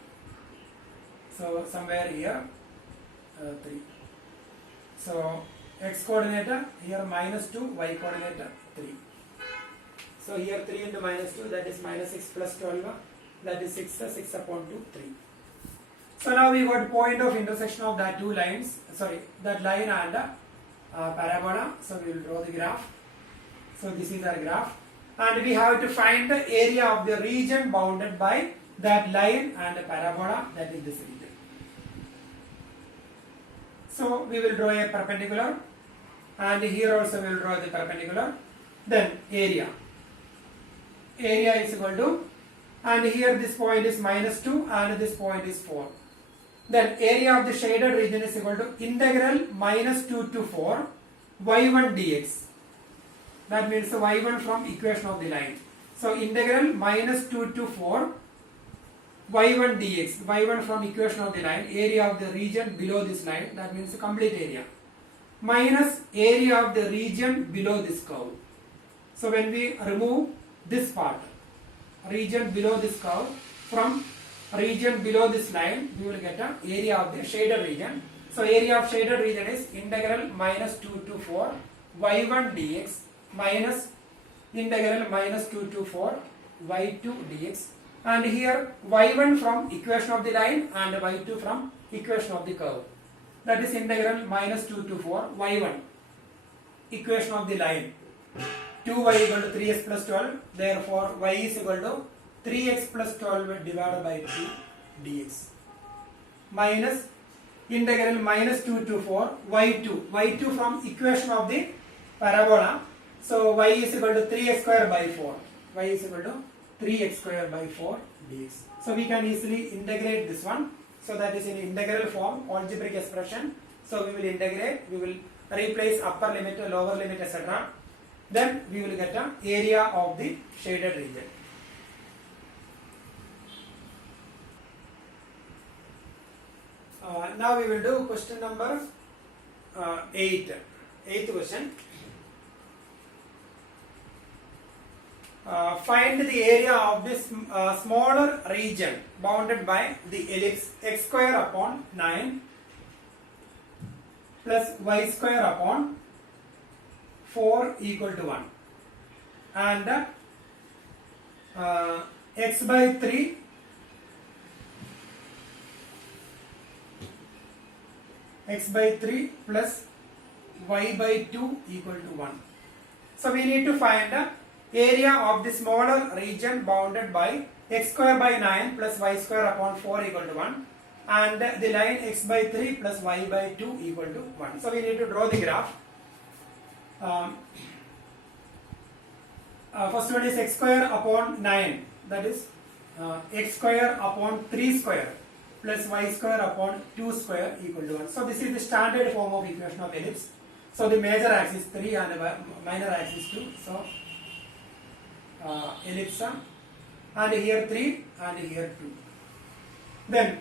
So somewhere here, 3. So x coordinate here minus 2, y coordinate 3. So here 3 into minus 2, that is minus 6 plus 12, that is 6, 6 upon 2, 3. So now we got point of intersection of that two lines, that line and parabola. So we will draw the graph. So this is our graph. And we have to find the area of the region bounded by that line and parabola, that is this region. So we will draw a perpendicular, and here also we will draw the perpendicular. Then area is equal to, and here this point is minus 2 and this point is 4. Then area of the shaded region is equal to integral minus 2 to 4 y1 dx. That means the y1 from equation of the line. So integral minus 2 to 4 y1 dx, y1 from equation of the line, area of the region below this line, that means the complete area, minus area of the region below this curve. So when we remove this part, region below this curve, from region below this line, we will get an area of the shaded region. So area of shaded region is integral minus 2 to 4 y1 dx minus integral minus 2 to 4 y2 dx. And here y1 from equation of the line and y2 from equation of the curve. That is integral minus 2 to 4 y1, equation of the line. 2y equal to 3x plus 12. Therefore, y is equal to 3x plus 12 divided by 2 dx. Minus integral minus 2 to 4 y2 from equation of the parabola. So y is equal to 3x square by 4. Y is equal to 3x square by 4 dx. So we can easily integrate this one. So that is in integral form, algebraic expression. So we will integrate, we will replace upper limit, lower limit, etc. Then we will get an area of the shaded region. Now we will do question number 8. Eighth question. Find the area of this smaller region bounded by the ellipse x square upon 9 plus y square upon 4 equal to 1, and x by 3 plus y by 2 equal to 1. So we need to find the area of the smaller region bounded by x square by 9 plus y square upon 4 equal to 1, and the line x by 3 plus y by 2 equal to 1. So we need to draw the graph. First one is x square upon 9, that is x square upon 3 square plus y square upon 2 square equal to 1. So this is the standard form of equation of ellipse. So the major axis 3 and the minor axis 2. So ellipse, and here 3 and here 2. Then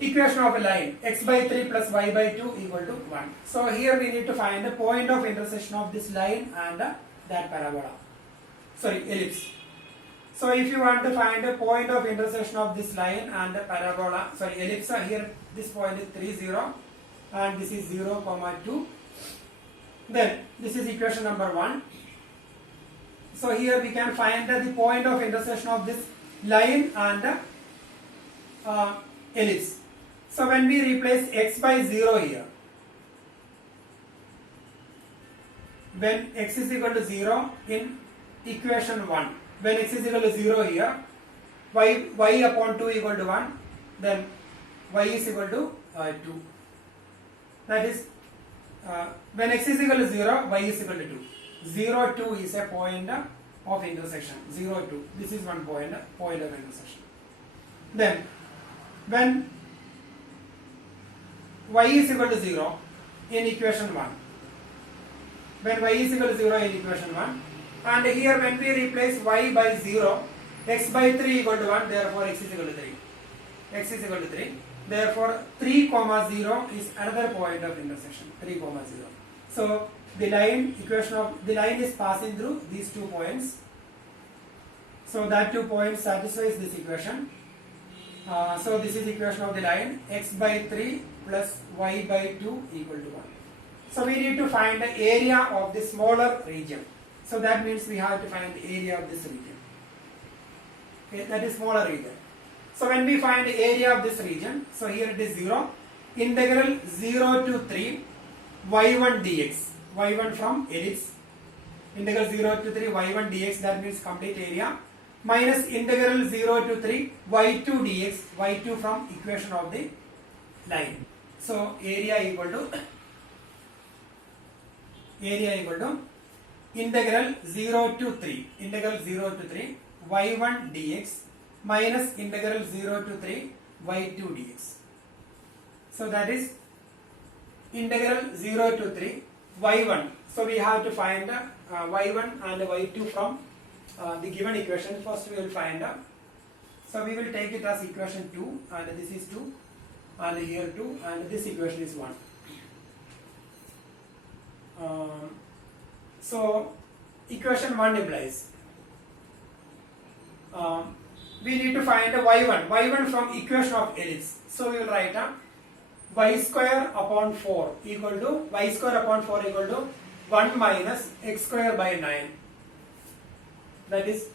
equation of a line x by 3 plus y by 2 equal to 1. So here we need to find the point of intersection of this line and that parabola. Sorry, ellipse. So if you want to find the point of intersection of this line and the parabola, sorry, ellipse, here this point is 3, 0 and this is 0, 2. Then this is equation number 1. So here we can find the point of intersection of this line and ellipse. So when we replace x by 0 here, when x is equal to 0 in equation 1, when x is equal to 0 here, y upon 2 equal to 1, then y is equal to 2. That is, when x is equal to 0, y is equal to 2. 0, 2 is a point of intersection. 0, 2. This is one point of intersection. Then, when y is equal to 0 in equation 1, when y is equal to 0 in equation 1, and here when we replace y by 0, x by 3 equal to 1, therefore x is equal to 3. X is equal to 3. Therefore 3, 0 is another point of intersection. 3, 0. So the line is passing through these 2 points. So that 2 points satisfies this equation. So this is equation of the line x by 3 plus y by 2 equal to 1. So we need to find the area of the smaller region. So that means we have to find the area of this region. Okay, that is smaller region. So when we find the area of this region, so here it is 0, integral 0 to 3 y1 dx, y1 from ellipse, integral 0 to 3 y1 dx, that means complete area, minus integral 0 to 3 y2 dx, y2 from equation of the line. So area equal to integral 0 to 3 y1 dx minus integral 0 to 3 y2 dx. So that is integral 0 to 3 y1. So we have to find y1 and y2 from the given equation. First we will find so we will take it as equation 2, and this is 2, and here 2, and this equation is 1. So equation 1 implies we need to find y1 from equation of ellipse. So we will write y square upon 4 equal to 1 minus x square by 9. That is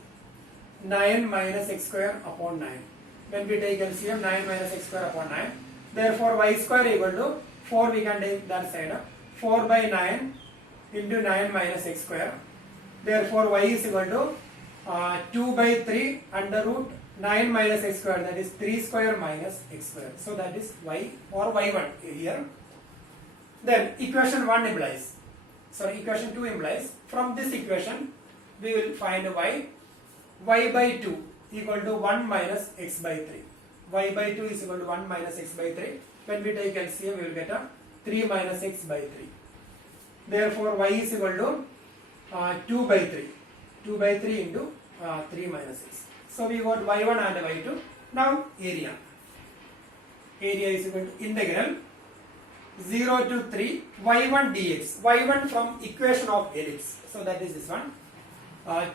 9 minus x square upon 9. When we take LCM, 9 minus x square upon 9. Therefore y square equal to 4, we can take that side, 4 by 9 into 9 minus x square. Therefore y is equal to 2 by 3 under root 9 minus x square, that is 3 square minus x square. So that is y or y1 here. Then equation 2 implies from this equation we will find y by 2 equal to 1 minus x by 3. Y by 2 is equal to 1 minus x by 3. When we take LCM, we will get 3 minus x by 3. Therefore y is equal to 2 by 3. 2 by 3 into 3 minus x. So we got y1 and y2. Now area. Area is equal to integral 0 to 3 y1 dx. y1 from equation of ellipse. So that is this one.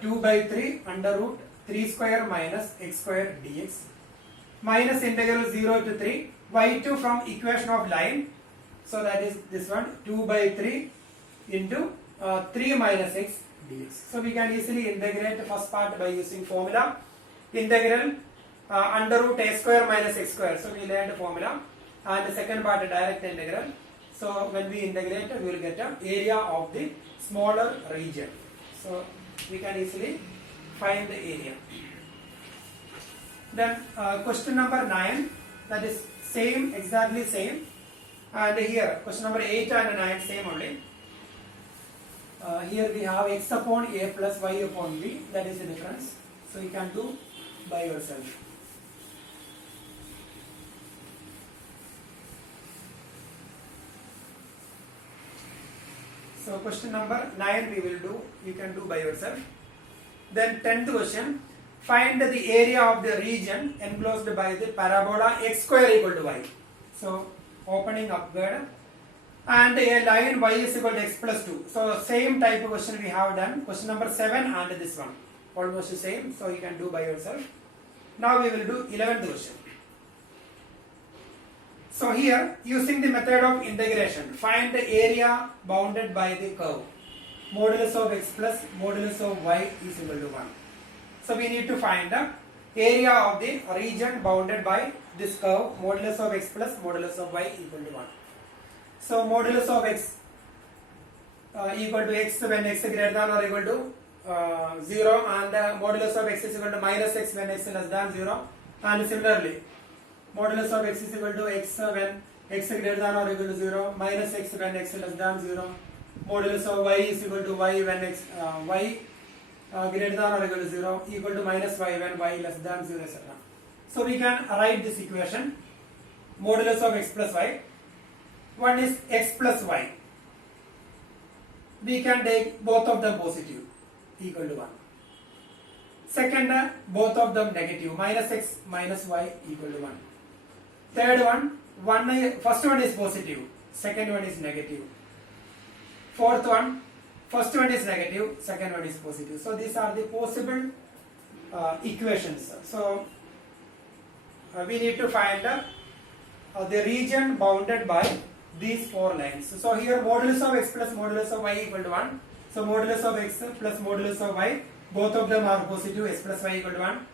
2 by 3 under root 3 square minus x square dx. Minus integral 0 to 3 y2 from equation of line. So that is this one. 2 by 3 into 3 minus x dx. So we can easily integrate the first part by using formula. Integral under root a square minus x square. So we learned the formula. And the second part direct integral. So when we integrate, we will get the area of the smaller region. So we can easily find the area. Then question number 9, that is same, exactly same. And here question number 8 and 9 same only. Here we have x upon a plus y upon b, that is the difference. So you can do by yourself. So question number 9 we will do, you can do by yourself. Then 10th question, find the area of the region enclosed by the parabola x square equal to y. So opening upward and a line y is equal to x plus 2. So same type of question we have done, question number 7 and this one. Almost the same, so you can do by yourself. Now we will do 11th question. So here, using the method of integration, find the area bounded by the curve. Modulus of x plus modulus of y is equal to 1. So we need to find the area of the region bounded by this curve, modulus of x plus modulus of y equal to 1. So modulus of x equal to x when x greater than or equal to 0, and modulus of x is equal to minus x when x less than 0, and similarly modulus of x is equal to x when x greater than or equal to 0, minus x when x less than 0, modulus of y is equal to y when x y greater than or equal to 0, equal to minus y when y less than 0, etc. So we can write this equation, modulus of x plus y. One is x plus y. We can take both of them positive, equal to 1. Second, both of them negative, minus x minus y equal to 1. Third one, first one is positive, second one is negative. Fourth one, first one is negative, second one is positive. So these are the possible equations. So we need to find the region bounded by these four lines. So here modulus of x plus modulus of y equal to 1. So modulus of x plus modulus of y, both of them are positive, x plus y equal to 1.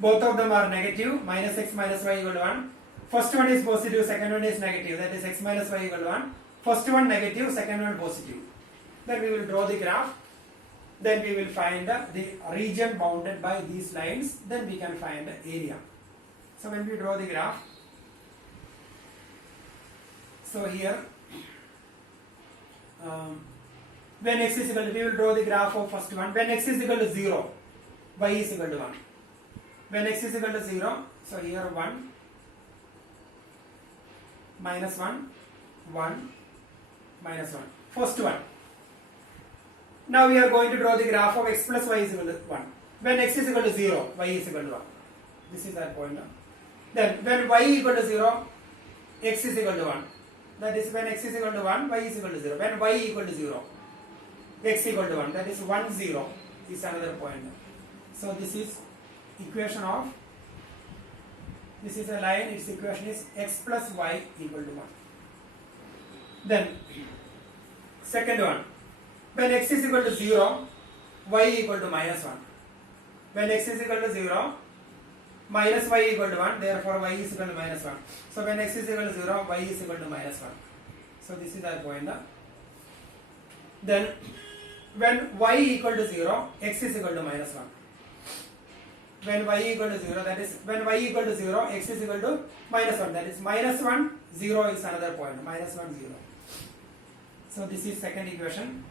Both of them are negative, minus x minus y equal to 1. First one is positive, second one is negative, that is x minus y equal to 1. First one negative, second one positive. Then we will draw the graph. Then we will find the region bounded by these lines. Then we can find the area. So when we draw the graph, so here when x is equal to, we will draw the graph of first one. When x is equal to 0, y is equal to 1. When x is equal to 0, so here 1, minus 1, 1, minus 1. First one. Now we are going to draw the graph of x plus y is equal to 1. When x is equal to 0, y is equal to 1. This is our point now. Then when y equal to 0, x is equal to 1. That is when x is equal to 1, y is equal to 0. When y equal to 0, x equal to 1. That is 1, 0 is another point. So this is equation of, this is a line, its equation is x plus y equal to 1. Then second one, when x is equal to 0, y equal to minus 1. When x is equal to 0, minus y equal to 1, therefore y is equal to minus 1. So when x is equal to 0, y is equal to minus 1. So this is our point. Then when y equal to 0, x is equal to minus 1. When y equal to 0, that is when y equal to 0, x is equal to minus 1. That is minus 1, 0 is another point. Minus 1, 0. So this is second equation.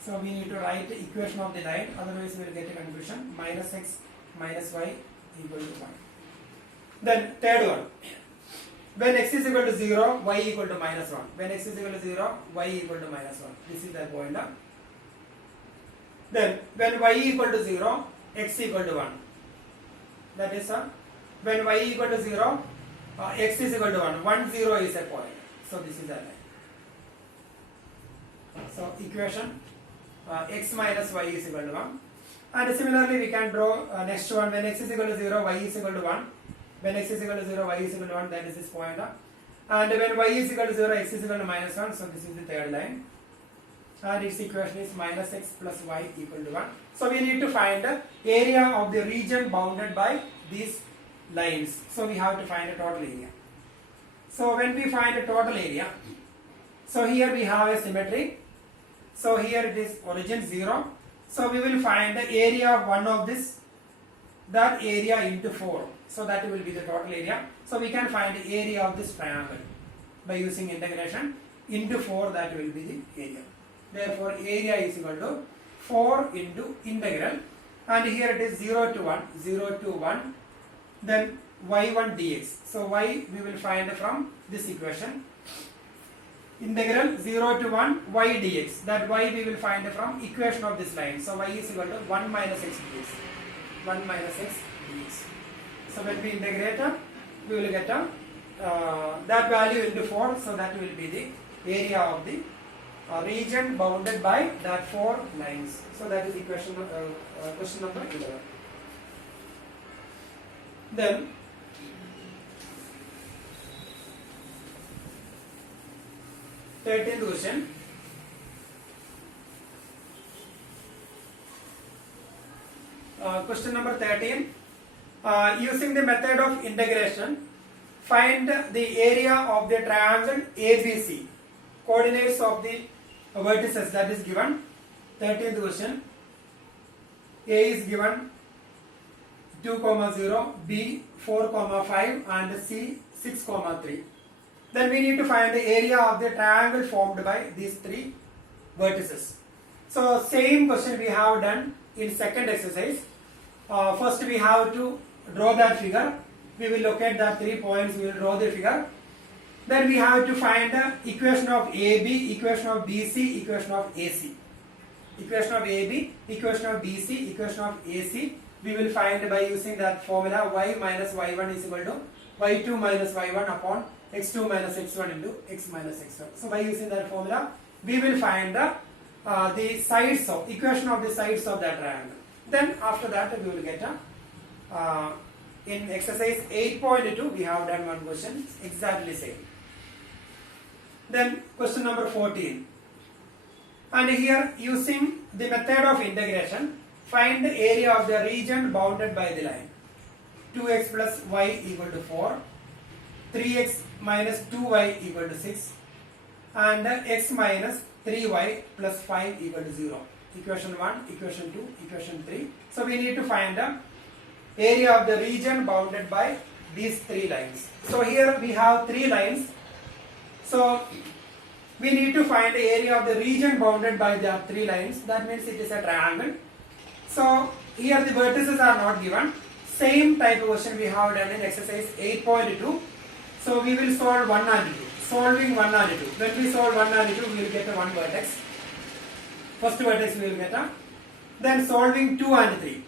So we need to write the equation of the line, otherwise we will get a confusion. Minus x minus y equal to 1. Then third one. When x is equal to 0, y equal to minus 1. When x is equal to 0, y equal to minus 1. This is the point. Then when y equal to 0, x equal to 1. That is when y equal to 0, x is equal to 1. 1, 0 is a point. So this is a line. So equation x minus y is equal to 1. And similarly we can draw next one. When x is equal to 0, y is equal to 1. When x is equal to 0, y is equal to 1, that is this point. And when y is equal to 0, x is equal to minus 1, so this is the third line. And its equation is minus x plus y equal to 1. So we need to find the area of the region bounded by these lines. So we have to find a total area. So when we find a total area, so here we have a symmetry. So here it is origin 0. So we will find the area of one of this, that area into 4. So that will be the total area. So we can find the area of this triangle by using integration into 4, that will be the area. Therefore area is equal to 4 into integral, and here it is 0 to 1, 0 to 1, then y1 dx. So y we will find from this equation. integral 0 to 1 y dx. That y we will find from equation of this line. So y is equal to 1 minus x dx. 1 minus x dx. So when we integrate, we will get that value into 4. So that will be the area of the region bounded by that 4 lines. So that is equation question number 11. Then thirteenth question. Question number 13. Using the method of integration, find the area of the triangle ABC. Coordinates of the vertices that is given. 13th question. A is given 2, 0, B 4, 5 and C 6, 3. Then we need to find the area of the triangle formed by these 3 vertices. So same question we have done in second exercise. First we have to draw that figure. We will locate the 3 points, we will draw the figure. Then we have to find the equation of AB, equation of BC, equation of AC. Equation of AB, equation of BC, equation of AC. We will find by using that formula y minus y1 is equal to y2 minus y1 upon x2 minus x1 into x minus x1. So by using that formula, we will find the sides of equation of the sides of that triangle. Then after that we will get in exercise 8.2 we have done one question exactly same. Then question number 14. And here using the method of integration, find the area of the region bounded by the line. 2x plus y equal to 4, 3x minus 2y equal to 6 and x minus 3y plus 5 equal to 0. Equation 1, equation 2, equation 3. So we need to find the area of the region bounded by these 3 lines. So here we have 3 lines. So we need to find the area of the region bounded by the 3 lines. That means it is a triangle. So here the vertices are not given. Same type of question we have done in exercise 8.2. So we will solve 1 and 2. Solving 1 and 2. When we solve 1 and 2, we will get a 1 vertex. First vertex we will get a. Then solving 2 and 3.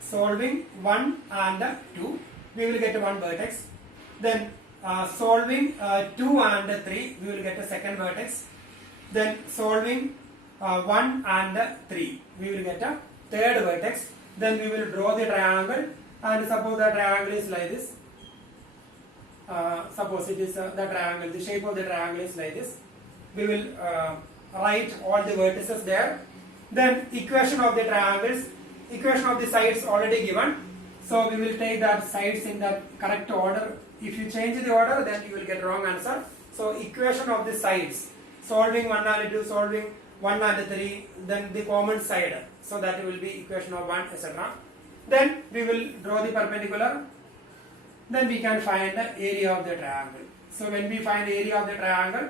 Solving 1 and 2, we will get a 1 vertex. Then solving 2 and 3, we will get a second vertex. Then solving 1 and 3, we will get a third vertex. Then we will draw the triangle, and suppose the triangle is like this. Suppose it is the triangle, the shape of the triangle is like this. We will write all the vertices there. Then equation of the triangles, equation of the sides already given. So we will take that sides in the correct order. If you change the order, then you will get wrong answer. So equation of the sides, solving 1 and 2, solving 1 and 3, then the common side. So that will be equation of 1, etc. Then we will draw the perpendicular. Then we can find the area of the triangle. So when we find the area of the triangle,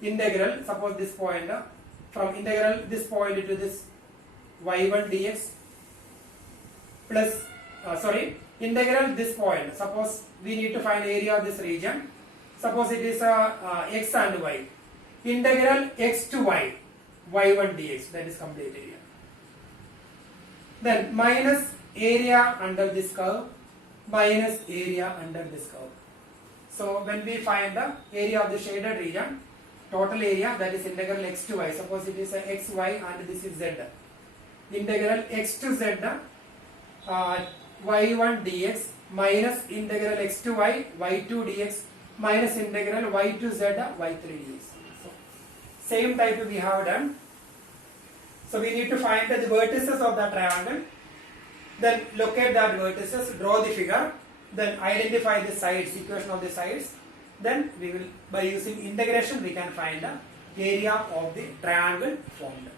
integral, suppose this point, from integral this point to this y1 dx plus, integral this point. Suppose we need to find area of this region. Suppose it is x and y. Integral x to y, y1 dx, that is complete area. Then minus area under this curve, minus area under this curve. So when we find the area of the shaded region, total area, that is integral x to y. Suppose it is x, y and this is z. Integral x to z, y1 dx minus integral x to y, y2 dx minus integral y to z, y3 dx. So, same type we have done. So we need to find the vertices of the triangle. Then locate that vertices, draw the figure, then identify the sides, equation of the sides. Then we will, by using integration, we can find the area of the triangle formed.